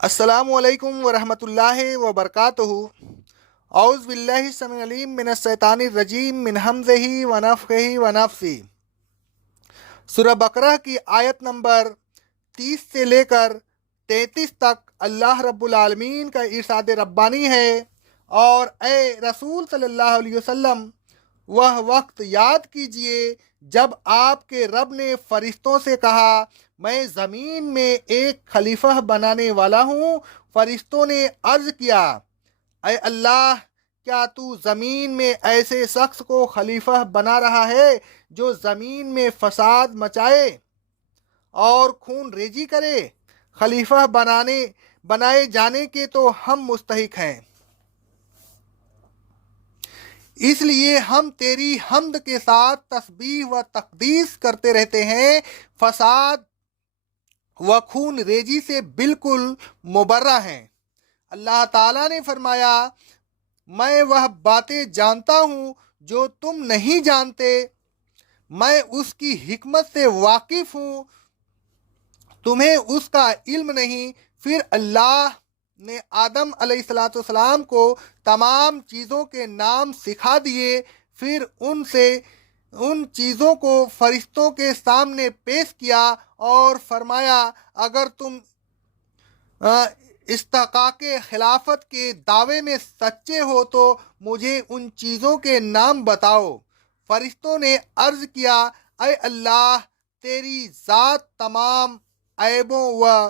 السلام علیکم ورحمۃ اللہ وبرکاتہ۔ اعوذ باللہ السمیع العلیم من الشیطان الرجیم من حمزہ ونفخہ ونفثہ۔ سورہ بقرہ کی آیت نمبر 30 سے لے کر 33 تک اللہ رب العالمین کا ارشاد ربانی ہے، اور اے رسول صلی اللہ علیہ وسلم، وہ وقت یاد کیجئے جب آپ کے رب نے فرشتوں سے کہا، میں زمین میں ایک خلیفہ بنانے والا ہوں۔ فرشتوں نے عرض کیا، اے اللہ، کیا تو زمین میں ایسے شخص کو خلیفہ بنا رہا ہے جو زمین میں فساد مچائے اور خون ریزی کرے؟ خلیفہ بنائے جانے کے تو ہم مستحق ہیں، اس لیے ہم تیری حمد کے ساتھ تسبیح و تقدیس کرتے رہتے ہیں۔ فساد و خون ریزی سے بالکل مبرہ ہیں۔ اللہ تعالیٰ نے فرمایا، میں وہ باتیں جانتا ہوں جو تم نہیں جانتے، میں اس کی حکمت سے واقف ہوں، تمہیں اس کا علم نہیں۔ پھر اللہ نے آدم علیہ السلام کو تمام چیزوں کے نام سکھا دیے، پھر ان چیزوں کو فرشتوں کے سامنے پیش کیا اور فرمایا، اگر تم استحقاق خلافت کے دعوے میں سچے ہو تو مجھے ان چیزوں کے نام بتاؤ۔ فرشتوں نے عرض کیا، اے اللہ، تیری ذات تمام عیبوں و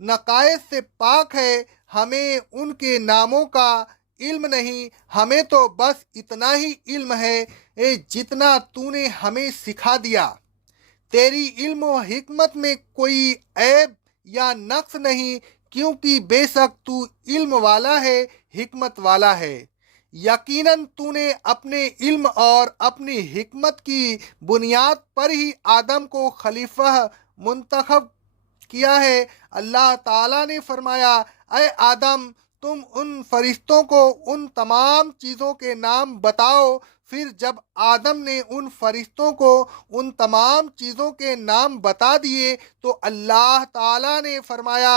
نقائص سے پاک ہے، ہمیں ان کے ناموں کا علم نہیں، ہمیں تو بس اتنا ہی علم ہے جتنا تو نے ہمیں سکھا دیا۔ تیری علم و حکمت میں کوئی عیب یا نقص نہیں، کیونکہ بے شک تو علم والا ہے، حکمت والا ہے۔ یقیناً تو نے اپنے علم اور اپنی حکمت کی بنیاد پر ہی آدم کو خلیفہ منتخب کیا ہے۔ اللہ تعالیٰ نے فرمایا، اے آدم، تم ان فرشتوں کو ان تمام چیزوں کے نام بتاؤ۔ پھر جب آدم نے ان فرشتوں کو ان تمام چیزوں کے نام بتا دیے تو اللہ تعالیٰ نے فرمایا،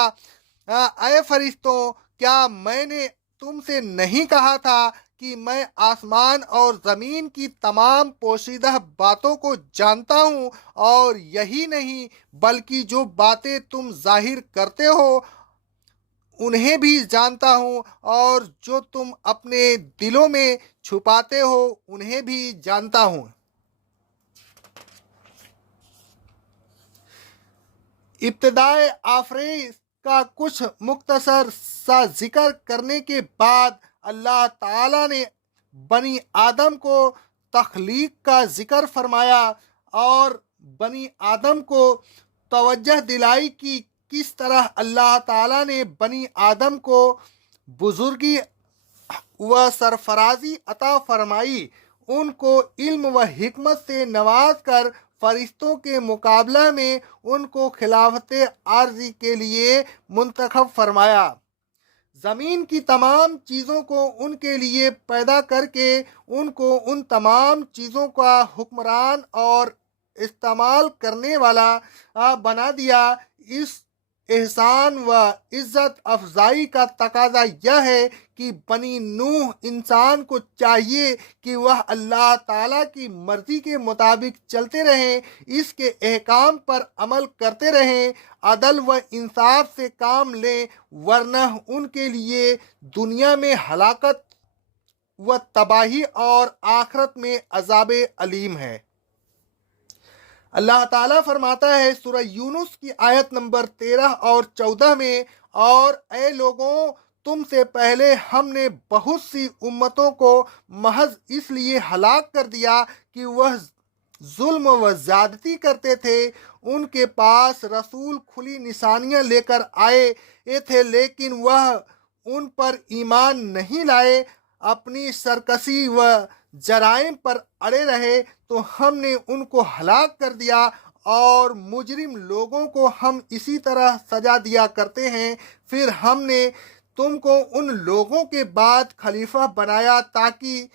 اے فرشتوں، کیا میں نے تم سے نہیں کہا تھا کہ میں آسمان اور زمین کی تمام پوشیدہ باتوں کو جانتا ہوں، اور یہی نہیں بلکہ جو باتیں تم ظاہر کرتے ہو انہیں بھی جانتا ہوں، اور جو تم اپنے دلوں میں چھپاتے ہو انہیں بھی جانتا ہوں۔ ابتدائے آفرینش کا کچھ مختصر سا ذکر کرنے کے بعد اللہ تعالیٰ نے بنی آدم کو تخلیق کا ذکر فرمایا اور بنی آدم کو توجہ دلائی کہ کس طرح اللہ تعالیٰ نے بنی آدم کو بزرگی و سرفرازی عطا فرمائی، ان کو علم و حکمت سے نواز کر فرشتوں کے مقابلہ میں ان کو خلافت عارضی کے لیے منتخب فرمایا۔ زمین کی تمام چیزوں کو ان کے لیے پیدا کر کے ان کو ان تمام چیزوں کا حکمران اور استعمال کرنے والا بنا دیا۔ اس احسان و عزت افزائی کا تقاضا یہ ہے کہ بنی نوح انسان کو چاہیے کہ وہ اللہ تعالیٰ کی مرضی کے مطابق چلتے رہیں، اس کے احکام پر عمل کرتے رہیں، عدل و انصاف سے کام لیں، ورنہ ان کے لیے دنیا میں ہلاکت و تباہی اور آخرت میں عذاب علیم ہے۔ اللہ تعالیٰ فرماتا ہے سورہ یونس کی آیت نمبر 13 اور 14 میں، اور اے لوگوں، تم سے پہلے ہم نے بہت سی امتوں کو محض اس لیے ہلاک کر دیا کہ وہ ظلم و زیادتی کرتے تھے۔ ان کے پاس رسول کھلی نشانیاں لے کر آئے تھے، لیکن وہ ان پر ایمان نہیں لائے، اپنی سرکشی و جرائم پر اڑے رہے، تو ہم نے ان کو ہلاک کر دیا، اور مجرم لوگوں کو ہم اسی طرح سزا دیا کرتے ہیں۔ پھر ہم نے تم کو ان لوگوں کے بعد خلیفہ بنایا تاکہ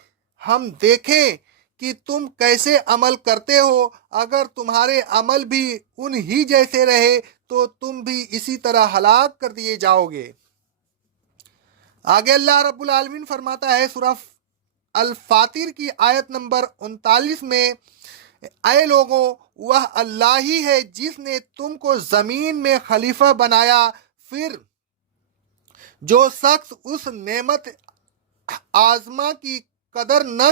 ہم دیکھیں کہ تم کیسے عمل کرتے ہو، اگر تمہارے عمل بھی ان ہی جیسے رہے تو تم بھی اسی طرح ہلاک کر دیے جاؤ گے۔ آگے اللہ رب العالمین فرماتا ہے سورہ الفاتر کی آیت نمبر 39 میں، اے لوگوں، وہ اللہ ہی ہے جس نے تم کو زمین میں خلیفہ بنایا، پھر جو شخص اس نعمت آزما کی قدر نہ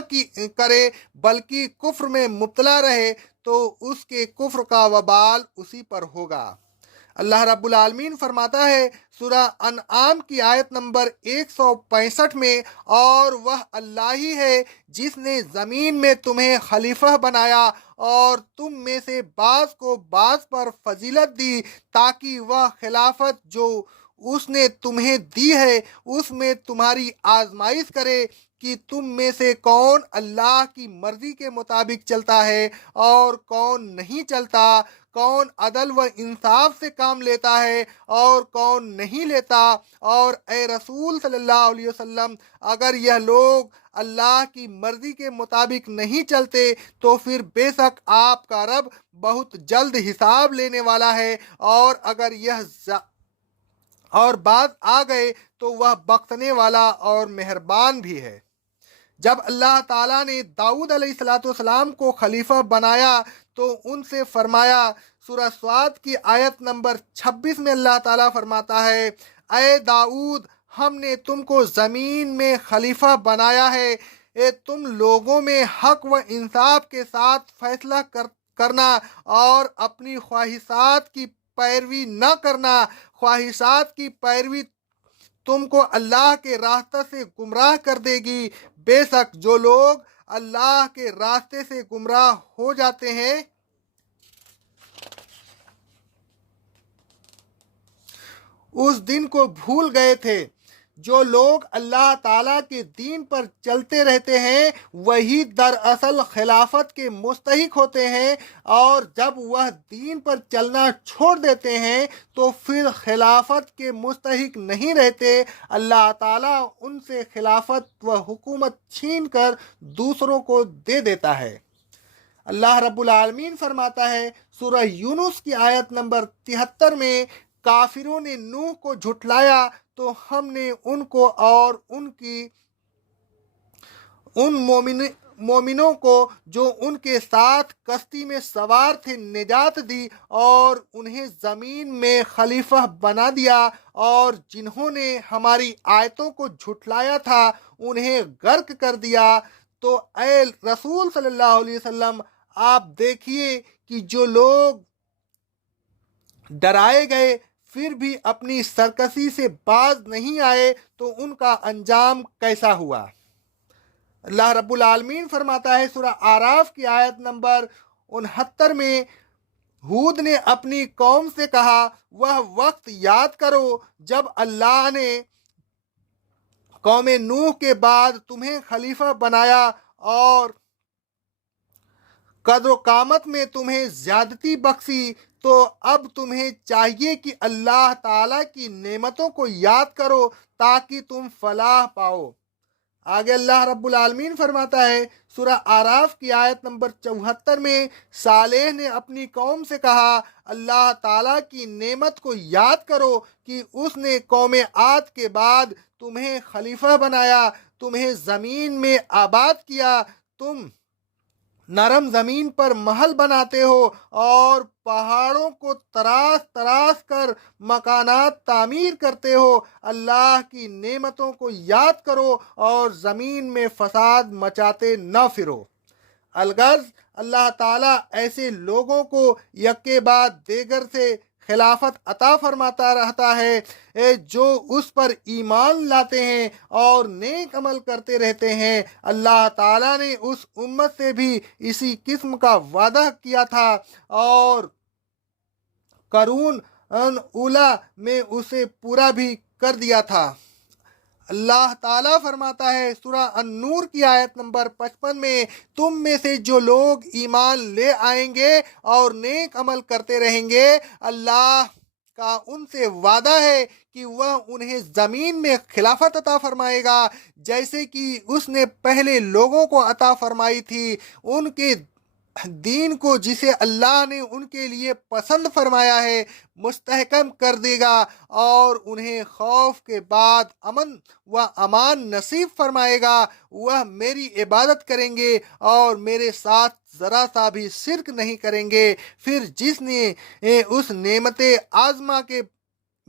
کرے بلکہ کفر میں مبتلا رہے تو اس کے کفر کا وبال اسی پر ہوگا۔ اللہ رب العالمین فرماتا ہے سورہ انعام کی آیت نمبر 165 میں، اور وہ اللہ ہی ہے جس نے زمین میں تمہیں خلیفہ بنایا اور تم میں سے بعض کو بعض پر فضیلت دی تاکہ وہ خلافت جو اس نے تمہیں دی ہے اس میں تمہاری آزمائش کرے کہ تم میں سے کون اللہ کی مرضی کے مطابق چلتا ہے اور کون نہیں چلتا، کون عدل و انصاف سے کام لیتا ہے اور کون نہیں لیتا۔ اور اے رسول صلی اللہ علیہ وسلم، اگر یہ لوگ اللہ کی مرضی کے مطابق نہیں چلتے تو پھر بے شک آپ کا رب بہت جلد حساب لینے والا ہے، اور اگر یہ اور بعد آ گئے تو وہ بخشنے والا اور مہربان بھی ہے۔ جب اللہ تعالیٰ نے داؤد علیہ السلام کو خلیفہ بنایا تو ان سے فرمایا، سورہ صاد کی آیت نمبر 26 میں اللہ تعالیٰ فرماتا ہے، اے داؤد، ہم نے تم کو زمین میں خلیفہ بنایا ہے، تم لوگوں میں حق و انصاف کے ساتھ فیصلہ کرنا اور اپنی خواہشات کی پیروی نہ کرنا۔ خواہشات کی پیروی تم کو اللہ کے راستے سے گمراہ کر دے گی۔ بے شک جو لوگ اللہ کے راستے سے گمراہ ہو جاتے ہیں اس دن کو بھول گئے تھے۔ جو لوگ اللہ تعالیٰ کے دین پر چلتے رہتے ہیں وہی دراصل خلافت کے مستحق ہوتے ہیں، اور جب وہ دین پر چلنا چھوڑ دیتے ہیں تو پھر خلافت کے مستحق نہیں رہتے۔ اللہ تعالیٰ ان سے خلافت و حکومت چھین کر دوسروں کو دے دیتا ہے۔ اللہ رب العالمین فرماتا ہے سورہ یونس کی آیت نمبر 73 میں، کافروں نے نوح کو جھٹلایا تو ہم نے ان کو اور ان مومنوں کو جو ان کے ساتھ کشتی میں سوار تھے نجات دی اور انہیں زمین میں خلیفہ بنا دیا، اور جنہوں نے ہماری آیتوں کو جھٹلایا تھا انہیں غرق کر دیا۔ تو اے رسول صلی اللہ علیہ وسلم، آپ دیکھیے کہ جو لوگ ڈرائے گئے پھر بھی اپنی سرکشی سے باز نہیں آئے تو ان کا انجام کیسا ہوا۔ اللہ رب العالمین فرماتا ہے سورہ اعراف کی آیت نمبر 69 میں، ہود نے اپنی قوم سے کہا، وہ وقت یاد کرو جب اللہ نے قوم نوح کے بعد تمہیں خلیفہ بنایا اور قدر و قامت میں تمہیں زیادتی بخشی، تو اب تمہیں چاہیے کہ اللہ تعالیٰ کی نعمتوں کو یاد کرو تاکہ تم فلاح پاؤ۔ آگے اللہ رب العالمین فرماتا ہے سورہ اعراف کی آیت نمبر 74 میں، صالح نے اپنی قوم سے کہا، اللہ تعالیٰ کی نعمت کو یاد کرو کہ اس نے قوم عاد کے بعد تمہیں خلیفہ بنایا، تمہیں زمین میں آباد کیا، تم نرم زمین پر محل بناتے ہو اور پہاڑوں کو تراش تراش کر مکانات تعمیر کرتے ہو۔ اللہ کی نعمتوں کو یاد کرو اور زمین میں فساد مچاتے نہ پھرو۔ الغرض اللہ تعالیٰ ایسے لوگوں کو یکے بعد دیگر سے خلافت عطا فرماتا رہتا ہے جو اس پر ایمان لاتے ہیں اور نیک عمل کرتے رہتے ہیں۔ اللہ تعالیٰ نے اس امت سے بھی اسی قسم کا وعدہ کیا تھا اور قرون اولا میں اسے پورا بھی کر دیا تھا۔ اللہ تعالیٰ فرماتا ہے سورہ النور کی آیت نمبر 55 میں، تم میں سے جو لوگ ایمان لے آئیں گے اور نیک عمل کرتے رہیں گے اللہ کا ان سے وعدہ ہے کہ وہ انہیں زمین میں خلافت عطا فرمائے گا، جیسے کہ اس نے پہلے لوگوں کو عطا فرمائی تھی۔ ان کے دین کو جسے اللہ نے ان کے لیے پسند فرمایا ہے مستحکم کر دے گا، اور انہیں خوف کے بعد امن و امان نصیب فرمائے گا۔ وہ میری عبادت کریں گے اور میرے ساتھ ذرا سا بھی شرک نہیں کریں گے۔ پھر جس نے اس نعمت آزما کے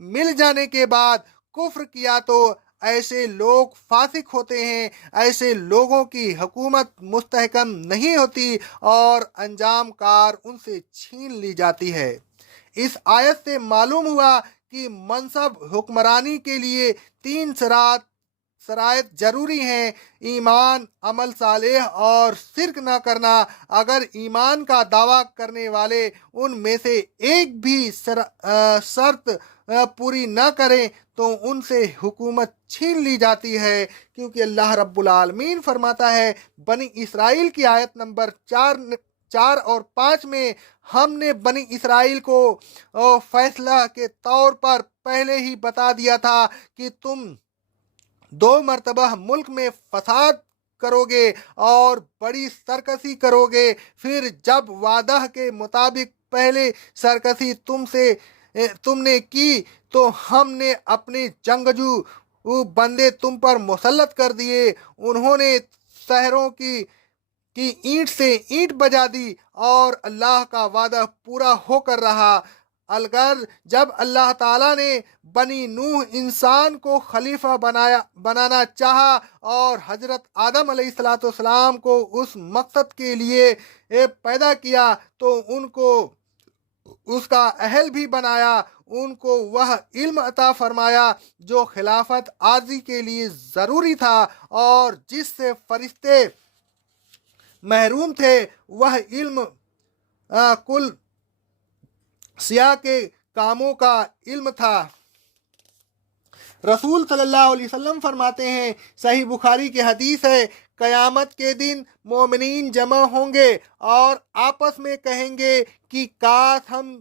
مل جانے کے بعد کفر کیا تو ایسے لوگ فاسق ہوتے ہیں۔ ایسے لوگوں کی حکومت مستحکم نہیں ہوتی اور انجام کار ان سے چھین لی جاتی ہے۔ اس آیت سے معلوم ہوا کہ منصب حکمرانی کے لیے 3 شرائط ضروری ہیں: ایمان، عمل صالح اور شرک نہ کرنا۔ اگر ایمان کا دعویٰ کرنے والے ان میں سے ایک بھی شرط پوری نہ کریں تو ان سے حکومت چھین لی جاتی ہے، کیونکہ اللہ رب العالمین فرماتا ہے بنی اسرائیل کی آیت نمبر 4 اور 5 میں، ہم نے بنی اسرائیل کو فیصلہ کے طور پر پہلے ہی بتا دیا تھا کہ تم 2 مرتبہ ملک میں فساد کرو گے اور بڑی سرکشی کرو گے۔ پھر جب وعدہ کے مطابق پہلے سرکشی تم نے کی تو ہم نے اپنے جنگجو بندے تم پر مسلط کر دیے۔ انہوں نے شہروں کی اینٹ سے اینٹ بجا دی اور اللہ کا وعدہ پورا ہو کر رہا۔ الغرض جب اللہ تعالیٰ نے بنی نوح انسان کو خلیفہ بنانا چاہا اور حضرت آدم علیہ السلام کو اس مقصد کے لیے پیدا کیا تو ان کو اس کا اہل بھی بنایا۔ ان کو وہ علم عطا فرمایا جو خلافت عارضی کے لیے ضروری تھا اور جس سے فرشتے محروم تھے۔ وہ علم کل سیاہ کے کاموں کا علم تھا۔ رسول صلی اللہ علیہ وسلم فرماتے ہیں، صحیح بخاری کی حدیث ہے، قیامت کے دن مومنین جمع ہوں گے اور آپس میں کہیں گے کہ کاش ہم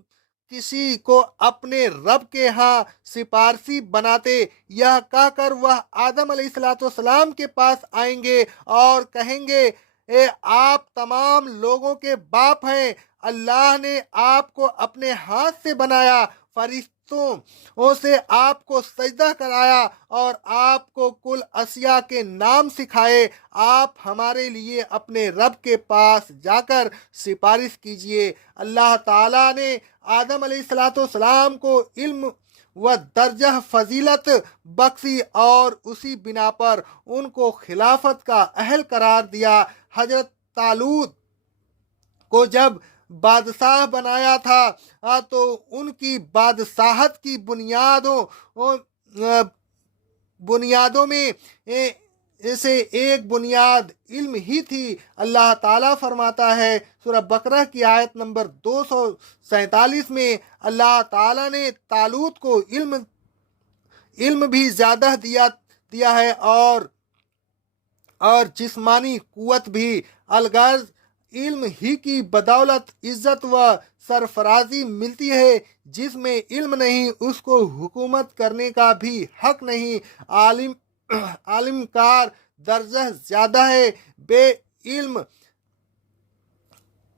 کسی کو اپنے رب کے ہاں سپارسی بناتے۔ یہ کہہ کر وہ آدم علیہ السلام کے پاس آئیں گے اور کہیں گے، اے آپ تمام لوگوں کے باپ ہیں، اللہ نے آپ کو اپنے ہاتھ سے بنایا، فرشتوں سے آپ کو سجدہ کرایا اور آپ کو کل اشیاء کے نام سکھائے۔ آپ ہمارے لیے اپنے رب کے پاس جا کر سفارش کیجئے۔ اللہ تعالیٰ نے آدم علیہ السلام کو علم و درجہ فضیلت بخشی اور اسی بنا پر ان کو خلافت کا اہل قرار دیا۔ حضرت طالوت کو جب بادشاہ بنایا تھا تو ان کی بادشاہت کی بنیادوں میں سے ایک بنیاد علم ہی تھی۔ اللہ تعالیٰ فرماتا ہے سورہ بقرہ کی آیت نمبر 247 میں، اللہ تعالیٰ نے طالوت کو علم بھی زیادہ دیا ہے اور جسمانی قوت بھی۔ الغرض علم ہی کی بدولت عزت و سرفرازی ملتی ہے۔ جس میں علم نہیں اس کو حکومت کرنے کا بھی حق نہیں۔ عالم کار درجہ زیادہ ہے، بے علم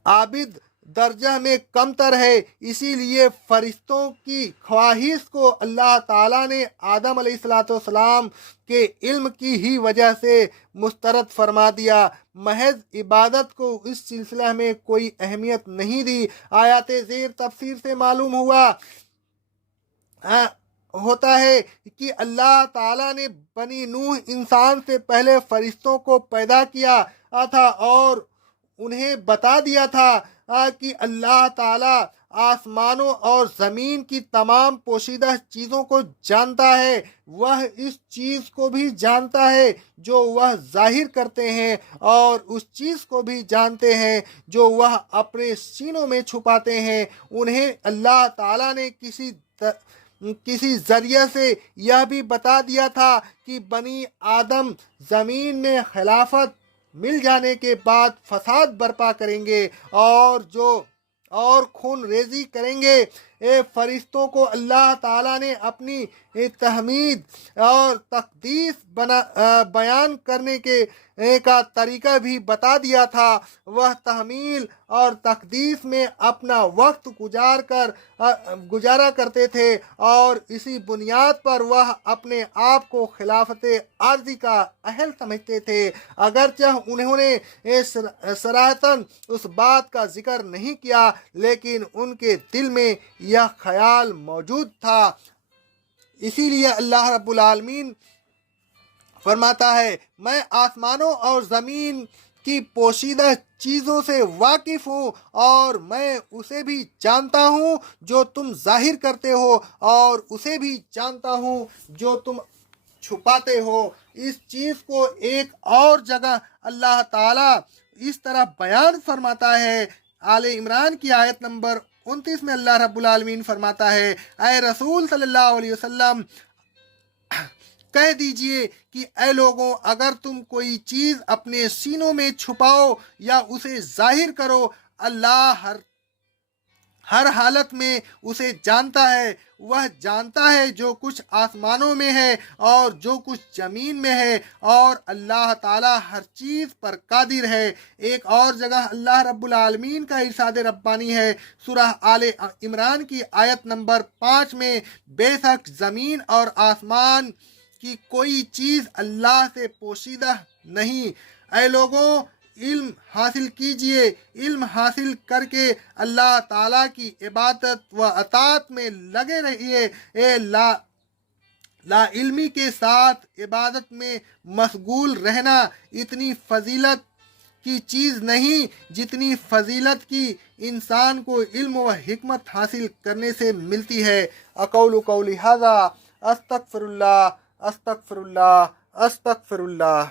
عابد درجہ میں کمتر ہے۔ اسی لیے فرشتوں کی خواہش کو اللہ تعالیٰ نے آدم علیہ السلام کے علم کی ہی وجہ سے مسترد فرما دیا، محض عبادت کو اس سلسلہ میں کوئی اہمیت نہیں دی۔ آیات زیر تفسیر سے معلوم ہوتا ہے کہ اللہ تعالیٰ نے بنی نوح انسان سے پہلے فرشتوں کو پیدا کیا تھا اور انہیں بتا دیا تھا کہ اللہ تعالیٰ آسمانوں اور زمین کی تمام پوشیدہ چیزوں کو جانتا ہے۔ وہ اس چیز کو بھی جانتا ہے جو وہ ظاہر کرتے ہیں اور اس چیز کو بھی جانتے ہیں جو وہ اپنے سینوں میں چھپاتے ہیں۔ انہیں اللہ تعالیٰ نے کسی ذریعے سے یہ بھی بتا دیا تھا کہ بنی آدم زمین میں خلافت مل جانے کے بعد فساد برپا کریں گے اور خون ریزی کریں گے۔ فرشتوں کو اللہ تعالیٰ نے اپنی تحمید اور تقدیس بیان کرنے کا طریقہ بھی بتا دیا تھا۔ وہ تحمیل اور تقدیس میں اپنا وقت گزارا کرتے تھے اور اسی بنیاد پر وہ اپنے آپ کو خلافت عرضی کا اہل سمجھتے تھے، اگرچہ انہوں نے صراحتاً اس بات کا ذکر نہیں کیا، لیکن ان کے دل میں یہ خیال موجود تھا۔ اسی لیے اللہ رب العالمین فرماتا ہے، میں آسمانوں اور زمین کی پوشیدہ چیزوں سے واقف ہوں اور میں اسے بھی جانتا ہوں جو تم ظاہر کرتے ہو اور اسے بھی جانتا ہوں جو تم چھپاتے ہو۔ اس چیز کو ایک اور جگہ اللہ تعالیٰ اس طرح بیان فرماتا ہے۔ آل عمران کی آیت نمبر 29 میں اللہ رب العالمین فرماتا ہے، اے رسول صلی اللہ علیہ وسلم کہہ دیجئے کہ اے لوگوں، اگر تم کوئی چیز اپنے سینوں میں چھپاؤ یا اسے ظاہر کرو، اللہ ہر حالت میں اسے جانتا ہے۔ وہ جانتا ہے جو کچھ آسمانوں میں ہے اور جو کچھ زمین میں ہے، اور اللہ تعالیٰ ہر چیز پر قادر ہے۔ ایک اور جگہ اللہ رب العالمین کا ارشاد ربانی ہے، سورہ آل عمران کی آیت نمبر 5 میں، بے شک زمین اور آسمان کی کوئی چیز اللہ سے پوشیدہ نہیں۔ اے لوگوں، علم حاصل کیجئے، علم حاصل کر کے اللہ تعالیٰ کی عبادت و اطاعت میں لگے رہیے۔ لا علمی کے ساتھ عبادت میں مشغول رہنا اتنی فضیلت کی چیز نہیں جتنی فضیلت کی انسان کو علم و حکمت حاصل کرنے سے ملتی ہے۔ اقول قولی ھذا استغفر اللہ استغفر اللہ استغفر اللہ۔